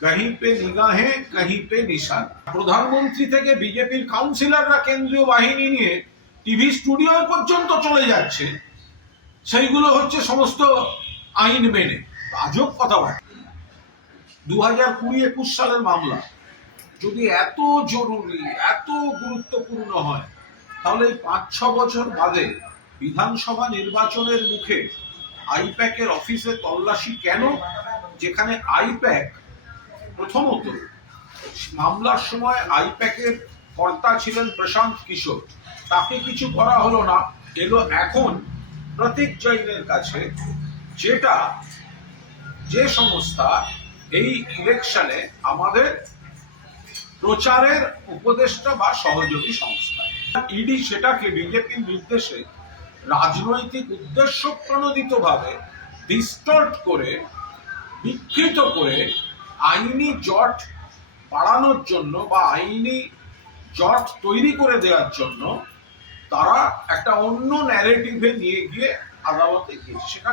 कहीं पे निगाहें कहीं पे निशान। প্রধানমন্ত্রী থেকে বিজেপির কাউন্সিলররা কেন্দ্রীয় বাহিনী নিয়ে টিভি স্টুডিও পর্যন্ত চলে যাচ্ছে, সেইগুলো হচ্ছে সমস্ত আইন মেনে। আজব কথাবার্তা। 2020-21 সালের মামলা যদি এত জরুরি, এত গুরুত্বপূর্ণ হয়, তাহলে 5-6 বছর বাদে বিধানসভা নির্বাচনের মুখে আইপ্যাকের অফিসে তল্লাশি কেন? যেখানে আইপ্যাক প্রথমত মামলার সময় আইপ্যাকের কর্তা ছিলেন প্রশান্ত কিশোর, তাকে কিছু করা হলো না, এলো এখন প্রতীক জৈনের কাছে, যে সংস্থা এই ইলেকশনে আমাদের প্রচারের উপদেষ্টা বা সহযোগী সংস্থা। ইডি সেটাকে বিজেপির নির্দেশে রাজনৈতিক উদ্দেশ্য প্রণোদিত ভাবে ডিস্টর্ট করে, বিকৃত করে আইনি জট বাড়ানোর জন্য বা আইনি জট তৈরি করে দেওয়ার জন্য তারা একটা অন্য ন্যারেটিভে নিয়ে গিয়ে আদালতে গিয়েছে।